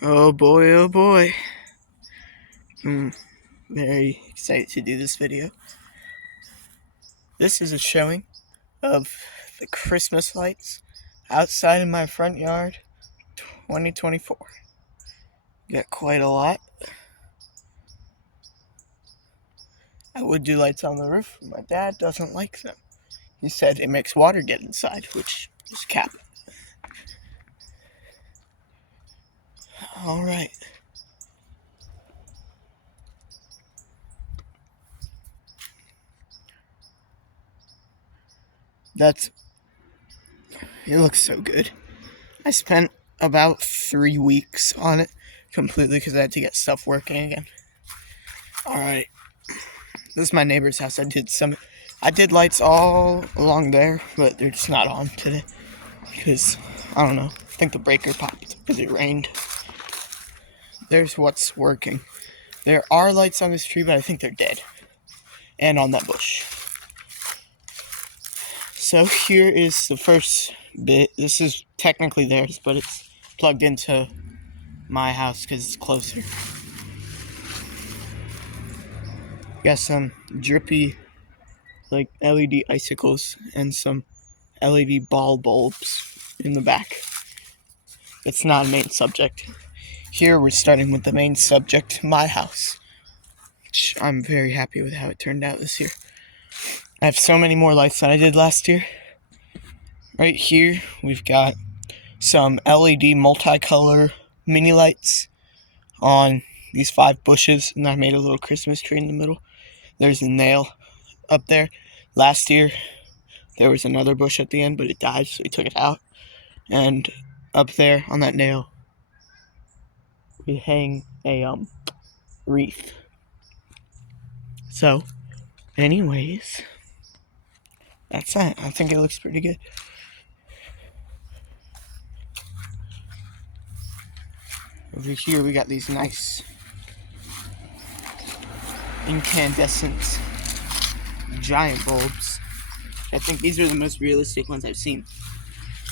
Oh boy, oh boy. I'm very excited to do this video. This is a showing of the Christmas lights outside in my front yard 2024. Got quite a lot. I would do lights on the roof, but my dad doesn't like them. He said it makes water get inside, which is cap. Alright. It looks so good. I spent about 3 weeks on it completely because I had to get stuff working again. Alright. This is my neighbor's house. I did lights all along there, but they're just not on today. Because, I don't know, I think the breaker popped because it rained. There's what's working. There are lights on this tree, but I think they're dead. And on that bush. So here is the first bit. This is technically theirs, but it's plugged into my house because it's closer. Got some drippy, like, LED icicles and some LED ball bulbs in the back. It's not a main subject. Here we're starting with the main subject, my house. Which I'm very happy with how it turned out this year. I have so many more lights than I did last year. Right here we've got some LED multicolor mini lights on these 5 bushes, and I made a little Christmas tree in the middle. There's a nail up there. Last year there was another bush at the end, but it died, so we took it out. And up there on that nail we hang a wreath. So, anyways, that's that. I think it looks pretty good. Over here we got these nice incandescent giant bulbs. I think these are the most realistic ones I've seen.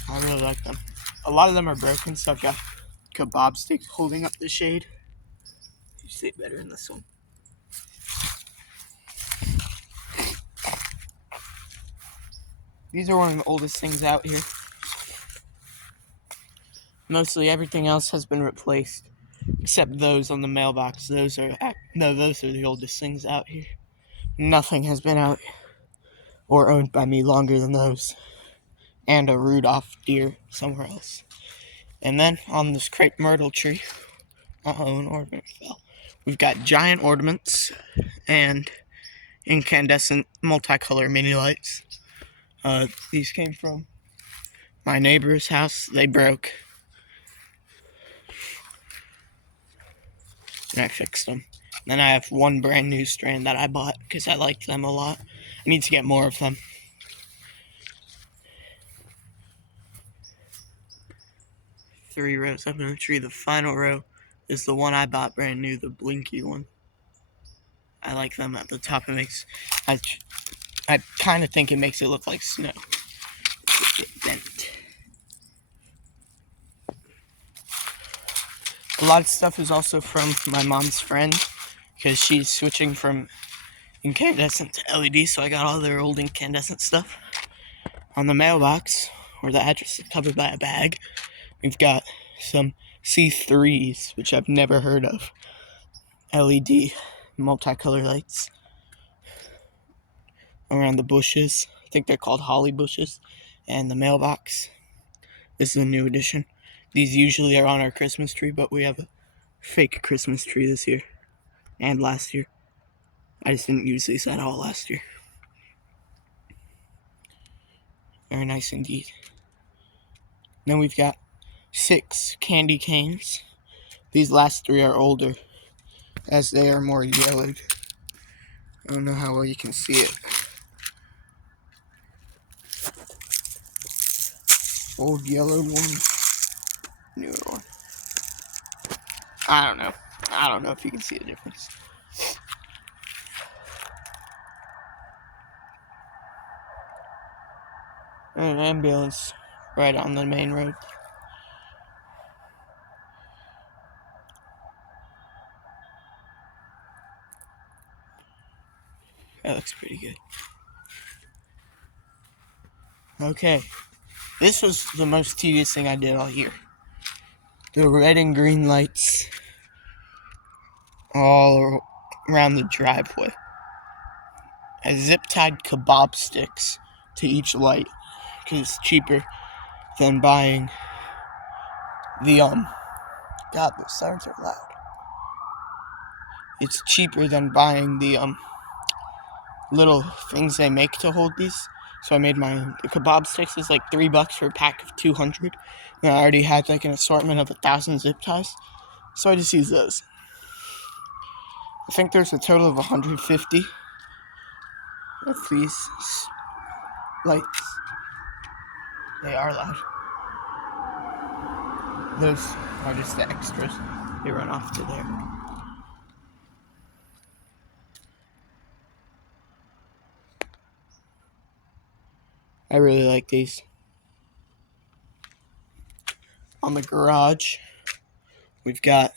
I really like them. A lot of them are broken, so I've got kebab sticks holding up the shade. You see it better in this one. These are one of the oldest things out here. Mostly everything else has been replaced, except those on the mailbox. Those are the oldest things out here. Nothing has been out or owned by me longer than those. And a Rudolph deer somewhere else. And then on this crepe myrtle tree, an ornament fell. We've got giant ornaments and incandescent multicolor mini lights. These came from my neighbor's house. They broke. And I fixed them. Then I have one brand new strand that I bought because I liked them a lot. I need to get more of them. Three rows up in the tree. The final row is the one I bought brand new, the blinky one. I like them at the top. I kind of think it makes it look like snow. Get bent. A lot of stuff is also from my mom's friend because she's switching from incandescent to LED, so I got all their old incandescent stuff. On the mailbox, where the address is covered by a bag, we've got some C3s, which I've never heard of. LED multicolor lights around the bushes. I think they're called holly bushes. And the mailbox. This is a new addition. These usually are on our Christmas tree, but we have a fake Christmas tree this year and last year. I just didn't use these at all last year. Very nice indeed. Then we've got 6 candy canes. These last 3 are older, as they are more yellowed. I don't know how well you can see it. Old yellowed one, newer one. I don't know. I don't know if you can see the difference. An ambulance right on the main road. That looks pretty good. Okay. This was the most tedious thing I did all year. The red and green lights all around the driveway. I zip-tied kebab sticks to each light because it's cheaper than buying the, God, the sirens are loud. It's cheaper than buying the, little things they make to hold these. So I made my own. The kebab sticks is like $3 for a pack of 200. And I already had like an assortment of 1,000 zip ties. So I just used those. I think there's a total of 150 of these lights. They are loud. Those are just the extras. They run off to there. I really like these. On the garage, we've got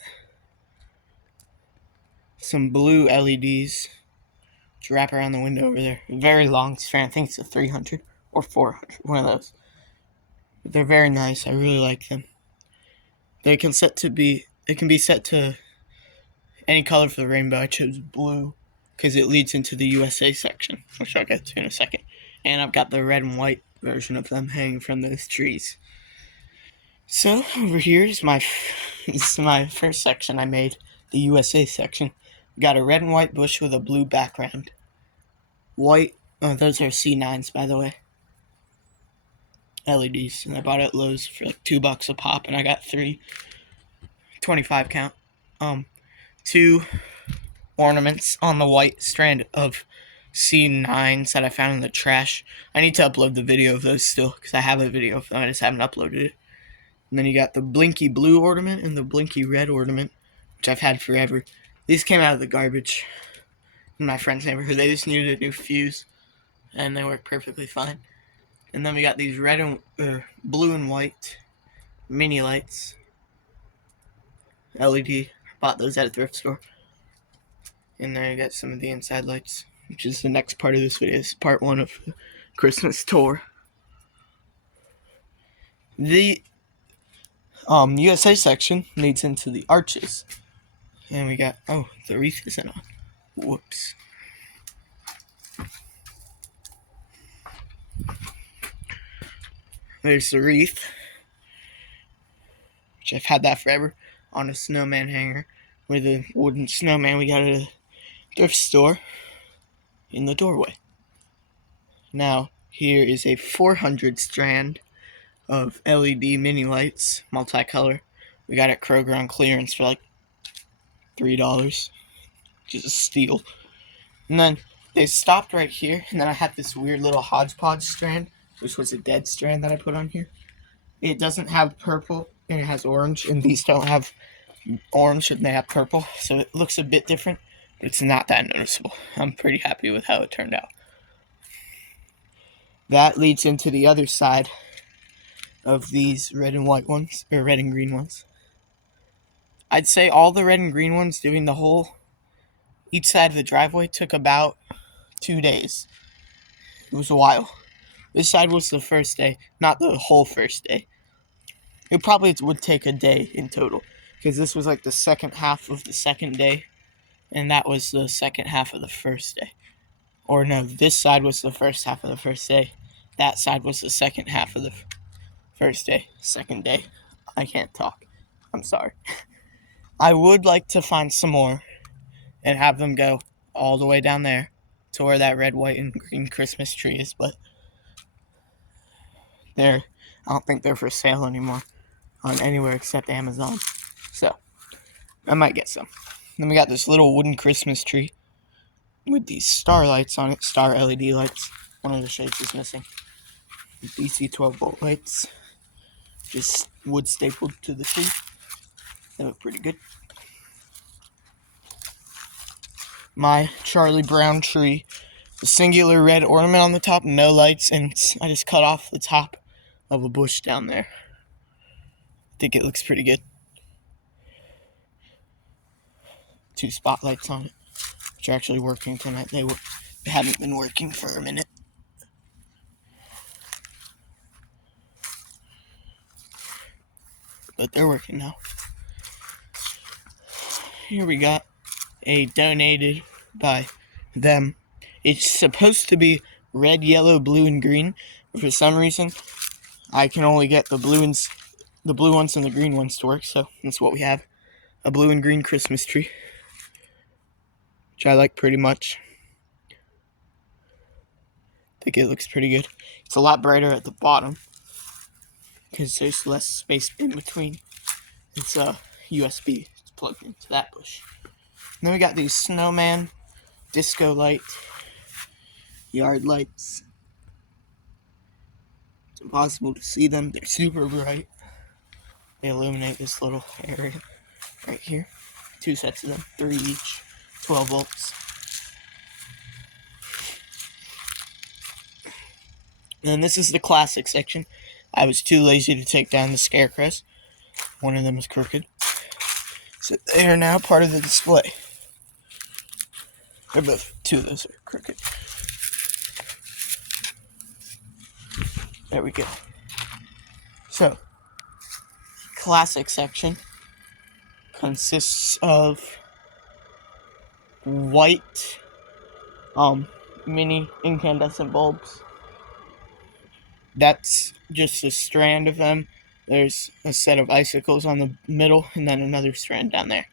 some blue LEDs to wrap around the window over there. Very long strand. I think it's a 300 or 400. One of those. But they're very nice. I really like them. They can be set to any color for the rainbow. I chose blue because it leads into the USA section, which I'll get to in a second. And I've got the red and white version of them hanging from those trees. So over here is my first section I made, the USA section. We got a red and white bush with a blue background. White, those are C9s, by the way. LEDs, and I bought it at Lowe's for like $2 a pop, and I got 3, 25 count. 2 ornaments on the white strand of C9s that I found in the trash. I need to upload the video of those still, because I have a video of them, I just haven't uploaded it. And then you got the blinky blue ornament and the blinky red ornament, which I've had forever. These came out of the garbage in my friend's neighborhood. They just needed a new fuse, and they work perfectly fine. And then we got these red and blue and white mini lights, LED. Bought those at a thrift store. And then I got some of the inside lights, which is the next part of this video. This is part 1 of the Christmas tour. The USA section leads into the arches. And we got, the wreath isn't on. Whoops. There's the wreath, which I've had that forever, on a snowman hanger with a wooden snowman we got at a thrift store in the doorway. Now, here is a 400 strand of LED mini lights, multicolor. We got it at Kroger on clearance for like $3, which is a steal. And then they stopped right here, and then I had this weird little hodgepodge strand, which was a dead strand that I put on here. It doesn't have purple, and it has orange, and these don't have orange, and they have purple, so it looks a bit different, but it's not that noticeable. I'm pretty happy with how it turned out. That leads into the other side of these red and white ones, or red and green ones. I'd say all the red and green ones doing the whole, each side of the driveway took about 2 days. It was a while. This side was the first day, not the whole first day. It probably would take a day in total, because this was like the second half of the second day, and that was the second half of the first day. Or no, this side was the first half of the first day. That side was the second half of the first day. Second day. I can't talk. I'm sorry. I would like to find some more and have them go all the way down there to where that red, white, and green Christmas tree is, but I don't think they're for sale anymore on anywhere except Amazon. So, I might get some. Then we got this little wooden Christmas tree with these star lights on it, star LED lights. One of the shades is missing. DC 12-volt lights, just wood stapled to the tree. They look pretty good. My Charlie Brown tree, the singular red ornament on the top, no lights, and I just cut off the top of a bush down there. I think it looks pretty good. 2 spotlights on it, which are actually working tonight. haven't been working for a minute. But they're working now. Here we got a donated by them. It's supposed to be red, yellow, blue, and green. For some reason, I can only get the blue ones and the green ones to work, so that's what we have. A blue and green Christmas tree, which I like pretty much. I think it looks pretty good. It's a lot brighter at the bottom because there's less space in between. It's USB. It's plugged into that bush. And then we got these snowman disco light yard lights. It's impossible to see them. They're super bright. They illuminate this little area right here. 2 sets of them, 3 each, 12 volts. And this is the classic section. I was too lazy to take down the scarecrows. One of them is crooked. So they are now part of the display. They're both, 2 of those are crooked. There we go. So, classic section consists of white mini incandescent bulbs. That's just a strand of them. There's a set of icicles on the middle and then another strand down there.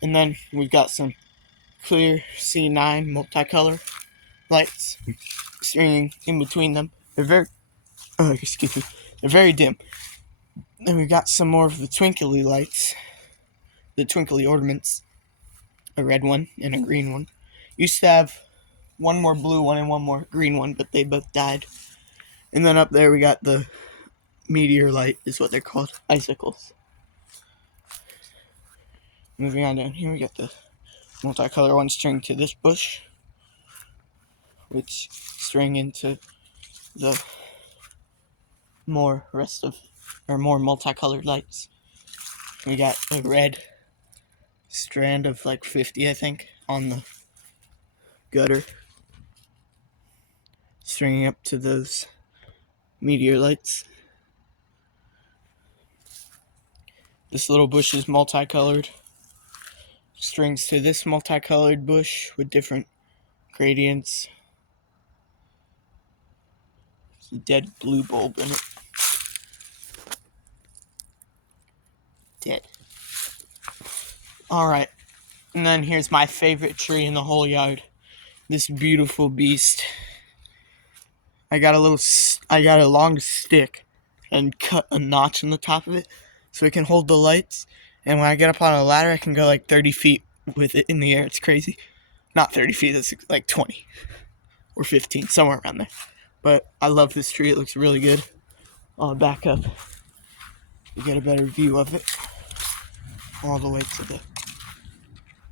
And then we've got some clear C9 multicolor lights stringing in between them. They're very dim. Then we've got some more of the twinkly lights, the twinkly ornaments, a red one and a green one. Used to have one more blue one and one more green one, but they both died. And then up there we got the meteor light, is what they're called, icicles. Moving on down here, we got the multicolor one string to this bush, which string into the more multicolored lights. We got a red strand of like 50, I think, on the gutter, stringing up to those meteor lights. This little bush is multicolored. Strings to this multicolored bush with different gradients. There's a dead blue bulb in it. Dead. Alright. And then here's my favorite tree in the whole yard. This beautiful beast. I got a long stick and cut a notch in the top of it so it can hold the lights. And when I get up on a ladder, I can go like 30 feet with it in the air. It's crazy. Not 30 feet, that's like 20 or 15, somewhere around there. But I love this tree. It looks really good. I'll back up. You get a better view of it all the way to the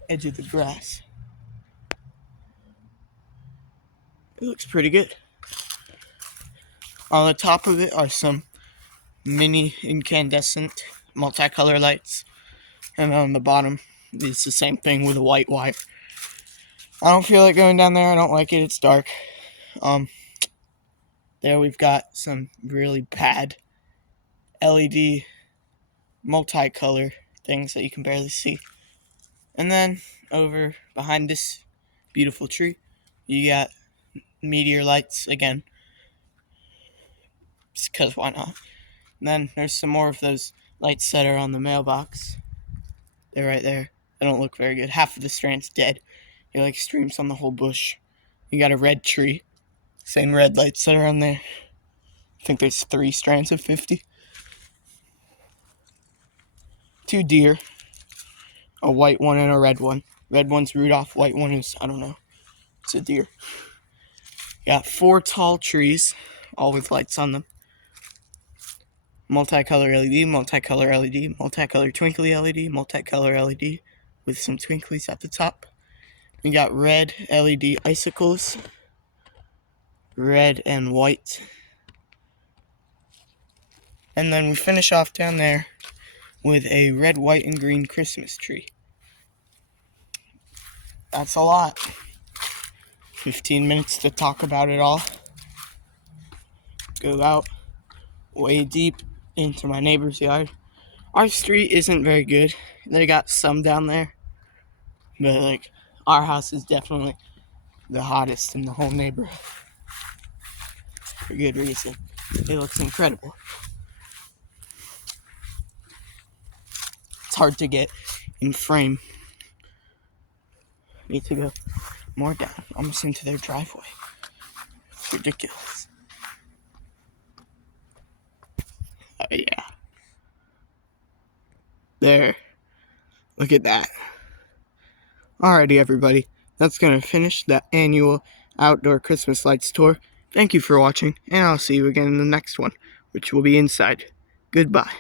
edge of the grass. It looks pretty good. On the top of it are some mini incandescent multicolor lights. And on the bottom, it's the same thing with a white wire. I don't feel like going down there. I don't like it. It's dark. There we've got some really bad LED multicolor things that you can barely see. And then over behind this beautiful tree, you got meteor lights again. Just because why not? And then there's some more of those lights that are on the mailbox. They're right there. They don't look very good. Half of the strand's dead. It like streams on the whole bush. You got a red tree. Same red lights that are on there. I think there's 3 strands of 50. 2 deer. A white one and a red one. Red one's Rudolph. White one is, I don't know. It's a deer. Got 4 tall trees, all with lights on them. Multicolor LED, multicolor LED, multicolor twinkly LED, multicolor LED with some twinklies at the top. We got red LED icicles, red and white. And then we finish off down there with a red, white, and green Christmas tree. That's a lot. 15 minutes to talk about it all. Go out way deep into my neighbor's yard. Our street isn't very good. They got some down there, but like our house is definitely the hottest in the whole neighborhood. For good reason. It looks incredible. It's hard to get in frame. Need to go more down, almost into their driveway. It's ridiculous. Yeah. There. Look at that. Alrighty, everybody. That's going to finish the annual Outdoor Christmas Lights tour. Thank you for watching, and I'll see you again in the next one, which will be inside. Goodbye.